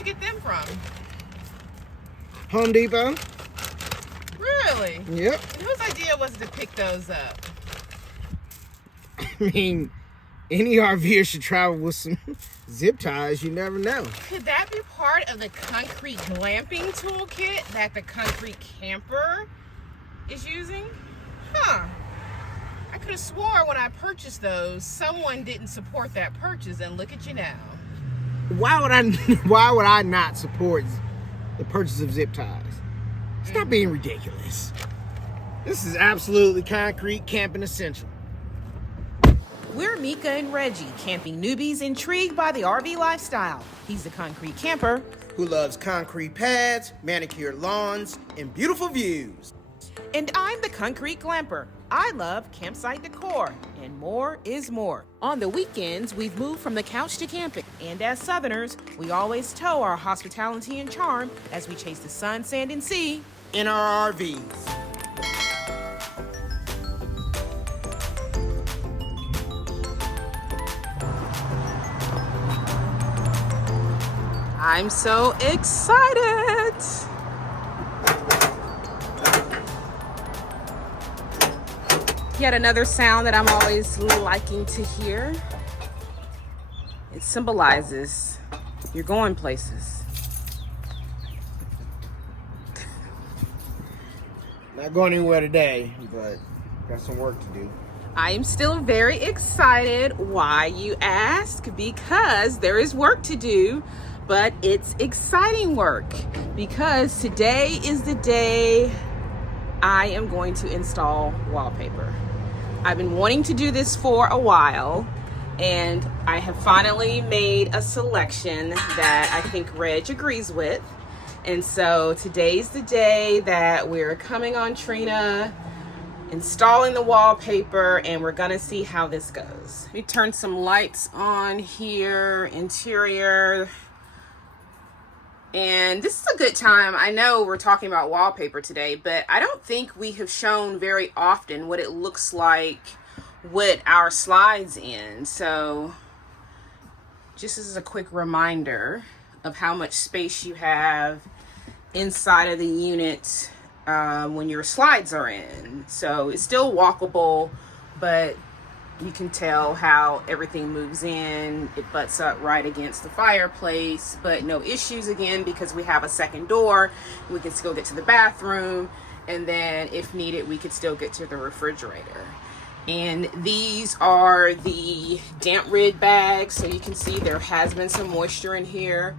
you get them from? Home Depot. Really? Yep. And whose idea was to pick those up? I mean, any RVer should travel with some zip ties. You never know. Could that be part of the concrete glamping toolkit that the concrete camper is using? Huh. I could have sworn when I purchased those, someone didn't support that purchase, and look at you now. Why would I not support the purchase of zip ties? Stop being ridiculous. This is absolutely concrete camping essential. We're Mekka and Reggie, camping newbies intrigued by the RV lifestyle. He's the concrete camper who loves concrete pads, manicured lawns, and beautiful views. And I'm the concrete glamper. I love campsite decor, and more is more. On the weekends, we've moved from the couch to camping. And as Southerners, we always tow our hospitality and charm as we chase the sun, sand, and sea in our RVs. I'm so excited! Yet another sound that I'm always liking to hear. It symbolizes you're going places. Not going anywhere today, but got some work to do. I am still very excited. Why, you ask? Because there is work to do, but it's exciting work because today is the day I am going to install wallpaper. I've been wanting to do this for a while, and I have finally made a selection that I think Reg agrees with. And so today's the day that we're coming on Trina, installing the wallpaper, and we're gonna see how this goes. Let me turn some lights on here, interior. And this is a good time. I know we're talking about wallpaper today, but I don't think we have shown very often what it looks like with our slides in. So just as a quick reminder of how much space you have inside of the unit when your slides are in. So it's still walkable, but you can tell how everything moves in. It butts up right against the fireplace, but no issues again because we have a second door. We can still get to the bathroom, and then if needed, we could still get to the refrigerator. And these are the damp rid bags. So you can see there has been some moisture in here,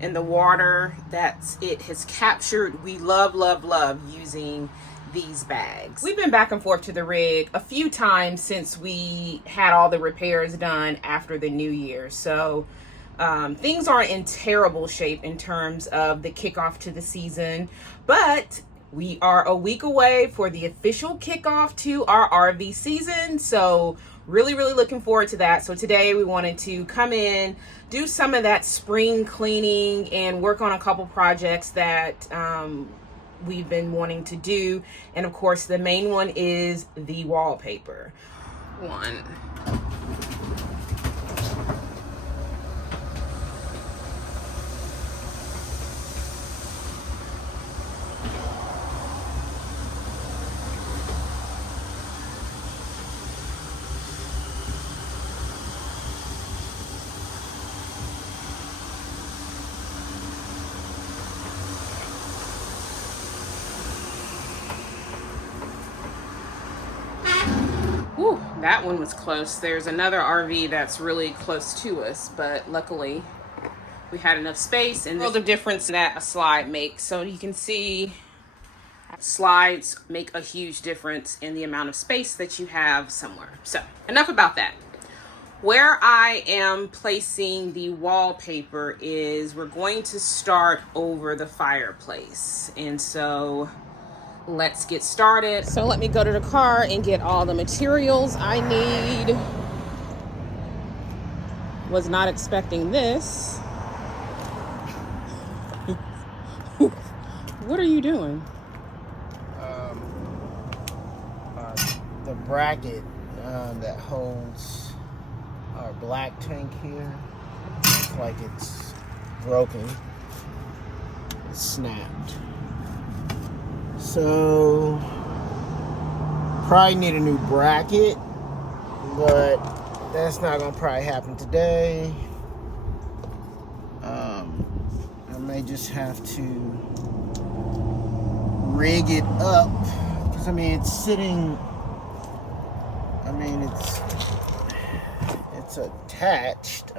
and the water that it has captured. We love, love, love using these bags. We've been back and forth to the rig a few times since we had all the repairs done after the new year. So things aren't in terrible shape in terms of the kickoff to the season, but we are a week away for the official kickoff to our RV season. So really, really looking forward to that. So today we wanted to come in, do some of that spring cleaning, and work on a couple projects that we've been wanting to do. And of course, the main one is the wallpaper one. Whew, that one was close. There's another RV that's really close to us, but luckily we had enough space, and the world of difference that a slide makes. So you can see slides make a huge difference in the amount of space that you have somewhere. So enough about that. Where I am placing the wallpaper is we're going to start over the fireplace. And so let's get started. So let me go to the car and get all the materials I need. Was not expecting this. What are you doing? The bracket that holds our black tank here, looks like it's broken. snapped. So probably need a new bracket, but that's not gonna probably happen today. I may just have to rig it up, because I mean it's sitting, I mean it's attached,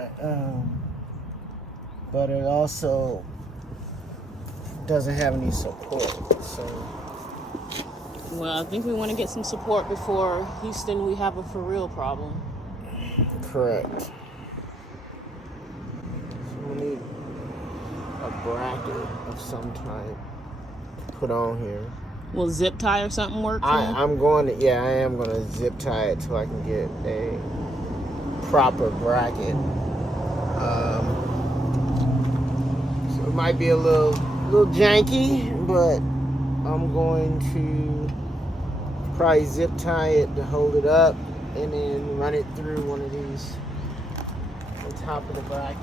but it also doesn't have any support. So well, I think we want to get some support before Houston we have a for real problem. correct. So we need a bracket of some type to put on here. Will zip tie or something work? I am going to zip tie it till I can get a proper bracket. So it might be a little janky, but I'm going to probably zip tie it to hold it up, and then run it through one of these, the top of the bracket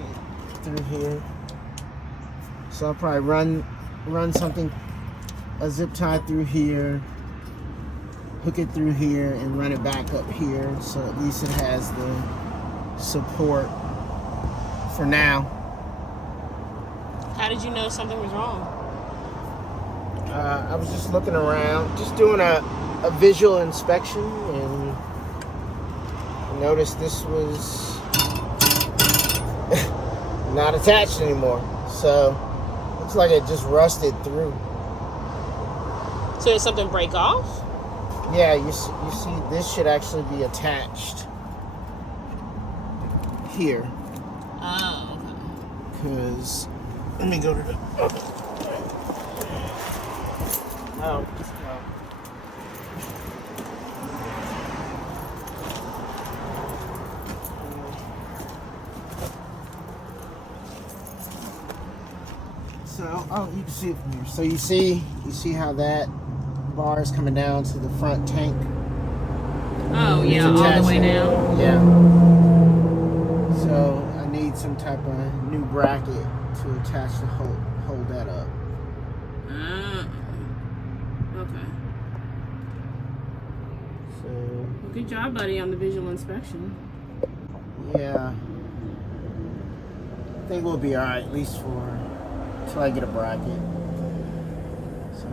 through here. So I'll probably run something, a zip tie through here, hook it through here, and run it back up here, so at least it has the support for now. How did you know something was wrong? I was just looking around, just doing a visual inspection, and I noticed this was not attached anymore. So looks like it just rusted through. So did something break off? Yeah, you see, this should actually be attached here. Oh, okay. Because, let me go to the, oh, just go. So, oh, you can see it from here. So you see how that bar is coming down to the front tank? Oh, yeah, all the way down. Yeah. So I need some type of new bracket to attach to hold that up. Okay. So, Well, good job, buddy, on the visual inspection. yeah. I think we'll be alright, at least until I get a bracket. So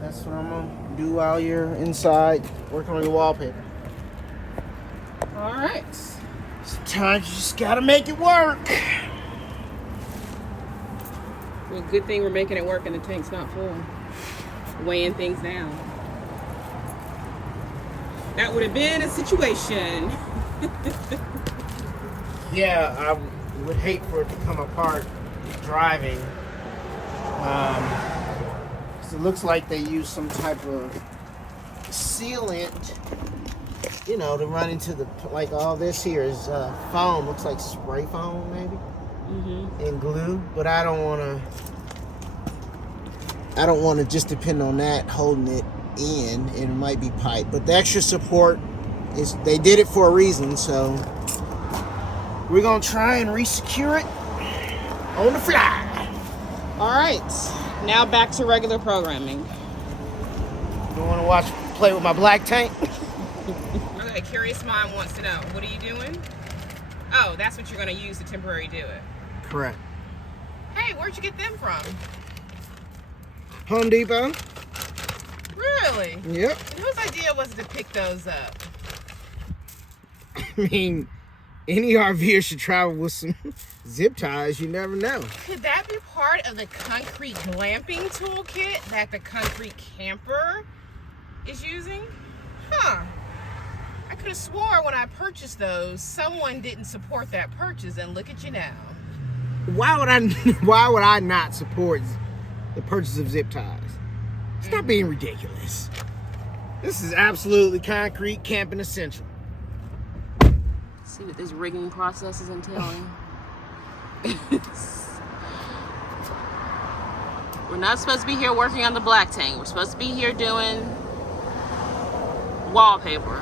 that's what I'm gonna do while you're inside working on your wallpaper. All right. Sometimes you just gotta make it work. Well, good thing we're making it work and the tank's not full. Weighing things down. That would have been a situation. Yeah, I would hate for it to come apart driving. Because it looks like they use some type of sealant, you know, to run into the, like all this here is foam, looks like spray foam maybe, and glue. But I don't want to just depend on that holding it in, and it might be pipe. But the extra support is, they did it for a reason, so we're gonna try and re-secure it on the fly. All right. Now back to regular programming. You want to play with my black tank? Okay, curious mind wants to know, what are you doing? Oh, that's what you're going to use to temporarily do it. Correct. Hey, where'd you get them from? Home Depot. Really? Yep. And whose idea was it to pick those up? I mean, any RVer should travel with some zip ties. You never know. Could that be part of the concrete glamping toolkit that the concrete camper is using? Huh. I could have swore when I purchased those, someone didn't support that purchase, and look at you now. Why would I not support the purchase of zip ties? Stop being ridiculous. This is absolutely concrete camping essential. See what this rigging process is entailing. We're not supposed to be here working on the black tank. We're supposed to be here doing wallpaper.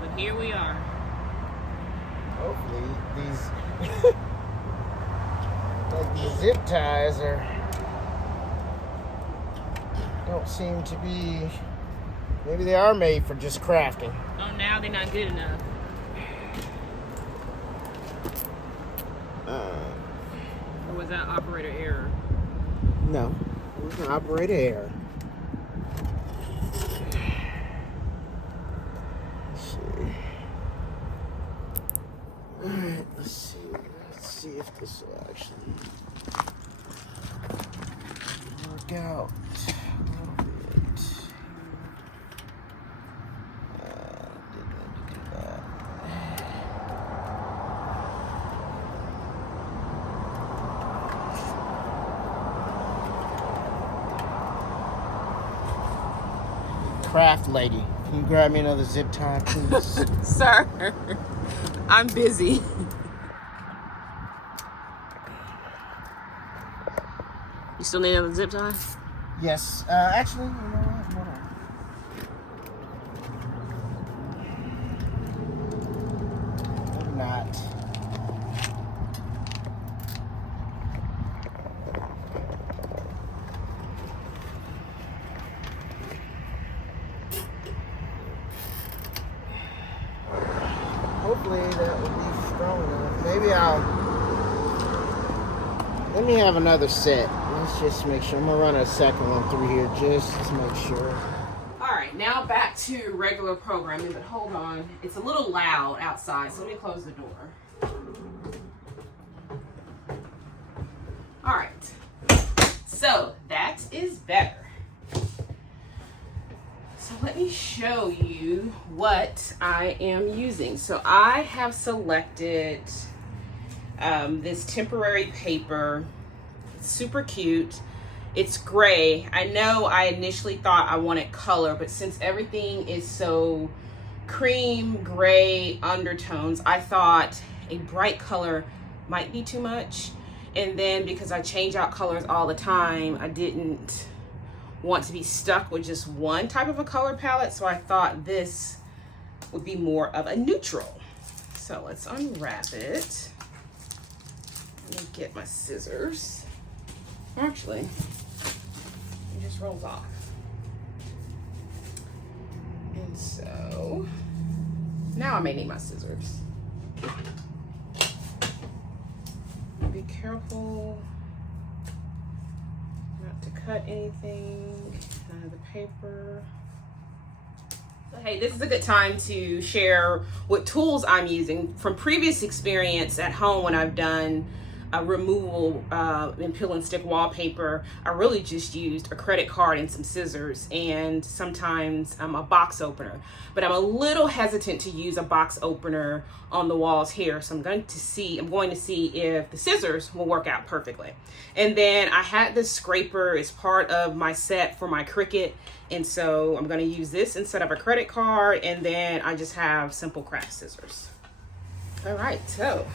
But here we are. Hopefully these like the zip ties don't seem to be, maybe they are made for just crafting. Oh, now they're not good enough. Or was that operator error? No, it was an operator error. Alright, let's see if this will actually work out a little bit. Didn't mean to do that. Craft lady, can you grab me another zip tie, please? Sir, I'm busy. You still need another zip tie? Yes. Actually, you know what? Hold on. Maybe not. Hopefully that will be strong enough. Maybe let me have another set. Let's just make sure. I'm gonna run a second one through here just to make sure. All right, now back to regular programming, but hold on. It's a little loud outside, so let me close the door. All right, so that is better. So let me show you what I am using. So I have selected this temporary paper. It's super cute. It's gray. I know I initially thought I wanted color, but since everything is so cream gray undertones, I thought a bright color might be too much. And then because I change out colors all the time, I didn't want to be stuck with just one type of a color palette, so I thought this would be more of a neutral. So let's unwrap it. Let me get my scissors. Actually, it just rolls off. And so now I may need my scissors. Be careful not to cut anything out of the paper. So, hey, this is a good time to share what tools I'm using. From previous experience at home when I've done a removal and peel and stick wallpaper, I really just used a credit card and some scissors and sometimes a box opener. But I'm a little hesitant to use a box opener on the walls here, so I'm going to see if the scissors will work out perfectly. And then I had this scraper as part of my set for my Cricut, and so I'm going to use this instead of a credit card, and then I just have simple craft scissors. All right, so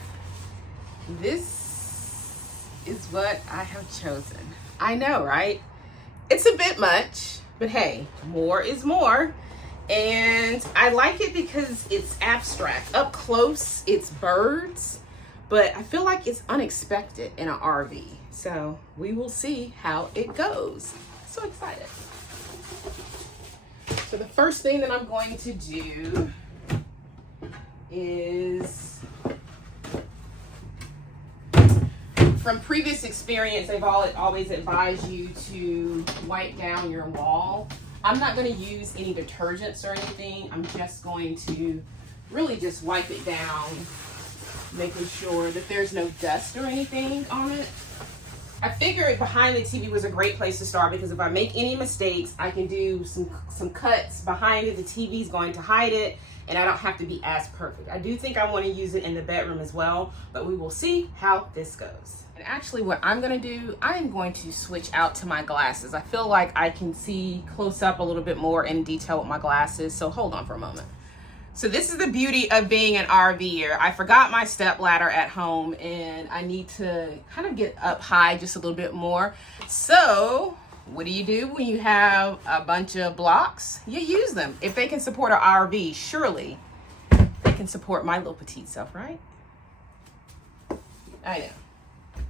this is what I have chosen. I know, right? It's a bit much, but hey, more is more. And I like it because it's abstract. Up close, it's birds, but I feel like it's unexpected in an RV. So we will see how it goes. So excited. So the first thing that I'm going to do is, from previous experience, they've always advised you to wipe down your wall. I'm not going to use any detergents or anything. I'm just going to really just wipe it down, making sure that there's no dust or anything on it. I figured behind the TV was a great place to start because if I make any mistakes, I can do some cuts behind it. The TV's going to hide it, and I don't have to be as perfect. I do think I want to use it in the bedroom as well, but we will see how this goes. And actually what I'm going to do, I am going to switch out to my glasses. I feel like I can see close up a little bit more in detail with my glasses, so hold on for a moment. So this is the beauty of being an RVer. I forgot my step ladder at home and I need to kind of get up high just a little bit more. So what do you do when you have a bunch of blocks? You use them. If they can support an RV, surely they can support my little petite self, right? I know.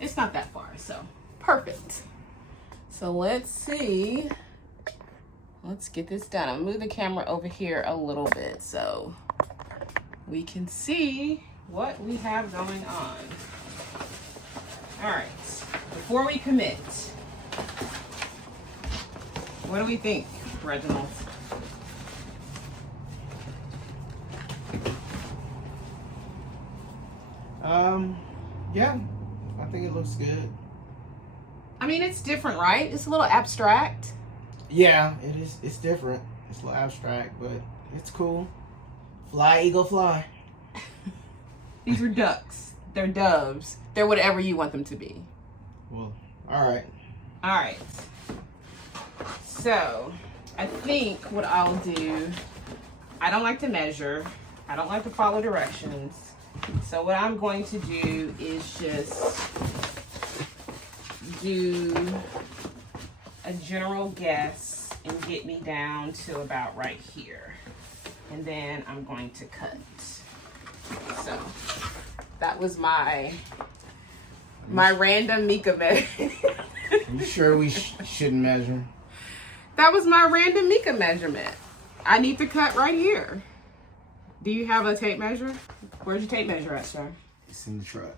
It's not that far, so perfect. So let's see. Let's get this done. I'll move the camera over here a little bit so we can see what we have going on. All right, before we commit, what do we think, Reginald? Yeah, I think it looks good. I mean, it's different, right? It's a little abstract. Yeah, it is. It's different. It's a little abstract, but it's cool. Fly, eagle, fly. These are ducks. They're doves. They're whatever you want them to be. Well, all right. All right. So, I think what I'll do, I don't like to measure. I don't like to follow directions. So what I'm going to do is just do a general guess and get me down to about right here. And then I'm going to cut. So that was my random Mekka measure. Are you sure we shouldn't measure? That was my random Mekka measurement. I need to cut right here. Do you have a tape measure? Where's your tape measure at, sir? It's in the truck.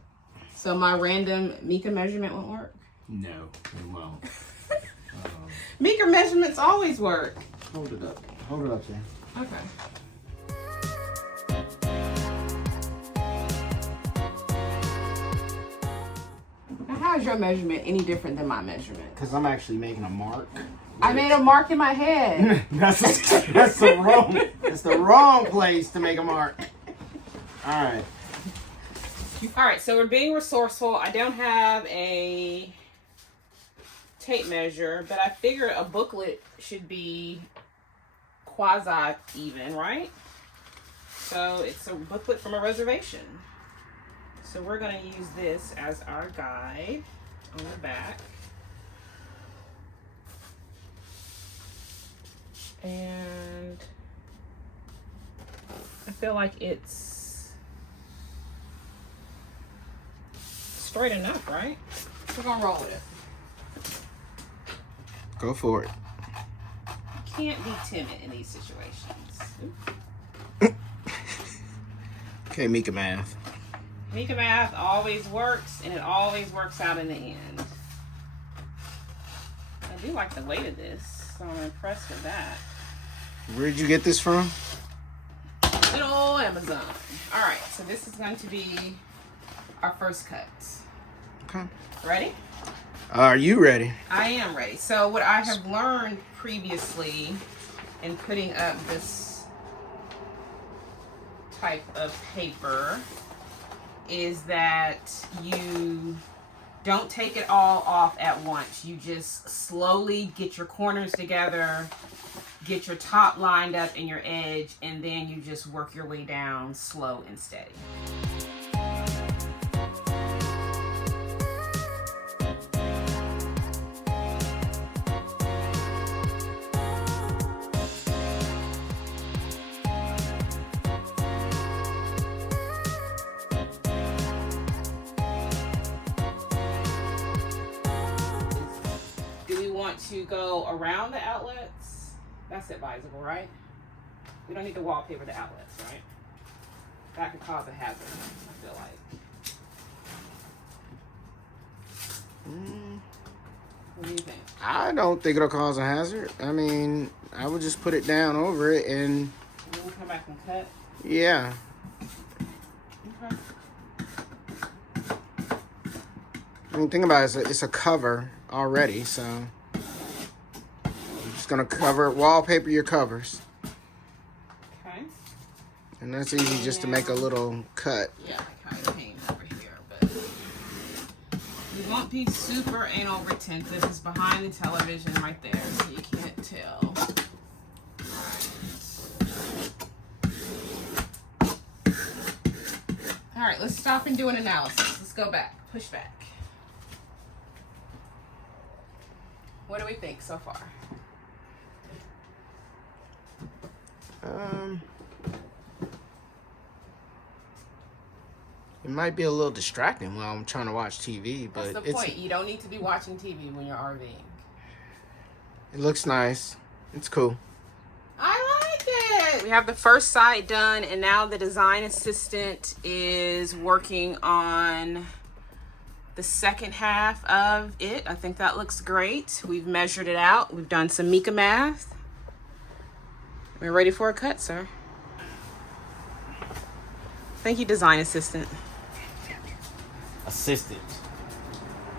So my random Mekka measurement won't work? No, it won't. Mekka measurements always work. Hold it up. Hold it up, Sam. Okay. Now, how is your measurement any different than my measurement? Because I'm actually making a mark. I made a mark in my head. That's the wrong place to make a mark. All right. All right, so we're being resourceful. I don't have a tape measure, but I figure a booklet should be quasi-even, right? So it's a booklet from a reservation. So we're going to use this as our guide on the back. And I feel like it's straight enough, right? We're gonna roll with it. Go for it. You can't be timid in these situations. Okay, Mekka math. Mekka math always works, and it always works out in the end. I do like the weight of this, so I'm impressed with that. Where'd you get this from? Good old Amazon. All right, so this is going to be our first cut. Okay. Ready? Are you ready? I am ready. So what I have learned previously in putting up this type of paper is that you don't take it all off at once. You just slowly get your corners together, get your top lined up and your edge, and then you just work your way down slow and steady. Do we want to go around the outlets? That's advisable, right? We don't need to wallpaper the outlets, right? That could cause a hazard, I feel like. What do you think? I don't think it'll cause a hazard. I mean, I would just put it down over it and... And then we'll come back and cut? Yeah. Okay. I mean, think about it. It's a cover already, so... I'm just going to cover, wallpaper your covers. Okay. And that's easy just to make a little cut. Yeah, I kind of came over here, but we won't be super anal retentive. It's behind the television right there, so you can't tell. All right, let's stop and do an analysis. Let's go back, push back. What do we think so far? It might be a little distracting while I'm trying to watch TV, but That's the point. You don't need to be watching TV when you're RVing. It looks nice. It's cool. I like it. We have the first side done, and now the design assistant is working on the second half of it. I think that looks great. We've measured it out. We've done some Mekka math. We're ready for a cut, sir. Thank you, design assistant. Assistant.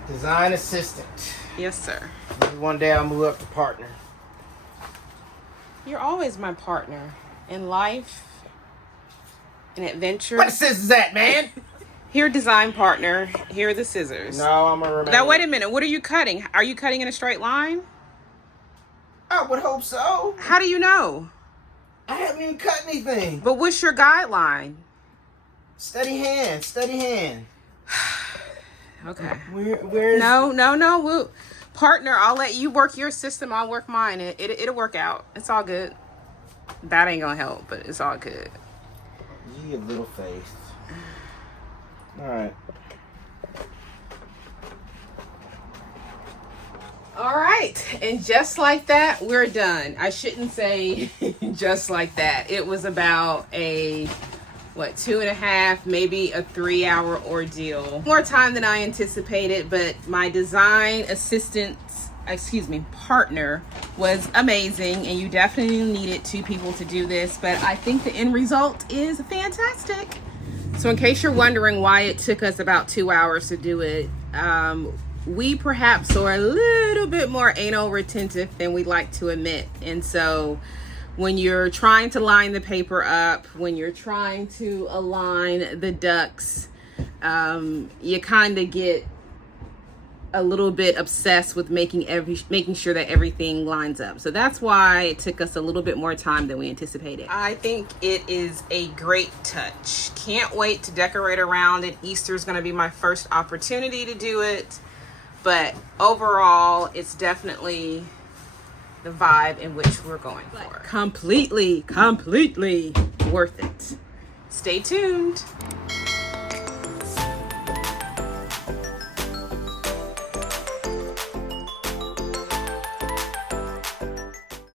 Design assistant. Yes, sir. Maybe one day I'll move up to partner. You're always my partner in life, in adventure. Where the scissors at, man? Here, design partner. Here are the scissors. No, I'm gonna remember. Now, wait a minute. What are you cutting? Are you cutting in a straight line? I would hope so. How do you know? I haven't even cut anything. But what's your guideline? Steady hand, steady hand. Okay. Where's No. Partner, I'll let you work your system. I'll work mine. It'll work out. It's all good. That ain't gonna help, but it's all good. You little face. All right. All right, and just like that, we're done. I shouldn't say just like that. It was about a 2.5, maybe a 3-hour ordeal. More time than I anticipated, but my design partner was amazing, and you definitely needed 2 people to do this, but I think the end result is fantastic. So in case you're wondering why it took us about 2 hours to do it, we perhaps are a little bit more anal retentive than we like to admit. And so when you're trying to line the paper up, when you're trying to align the ducks, you kind of get a little bit obsessed with making sure that everything lines up. So that's why it took us a little bit more time than we anticipated. I think it is a great touch. Can't wait to decorate around it. Easter is going to be my first opportunity to do it. But overall, it's definitely the vibe in which we're going for. Completely worth it. Stay tuned.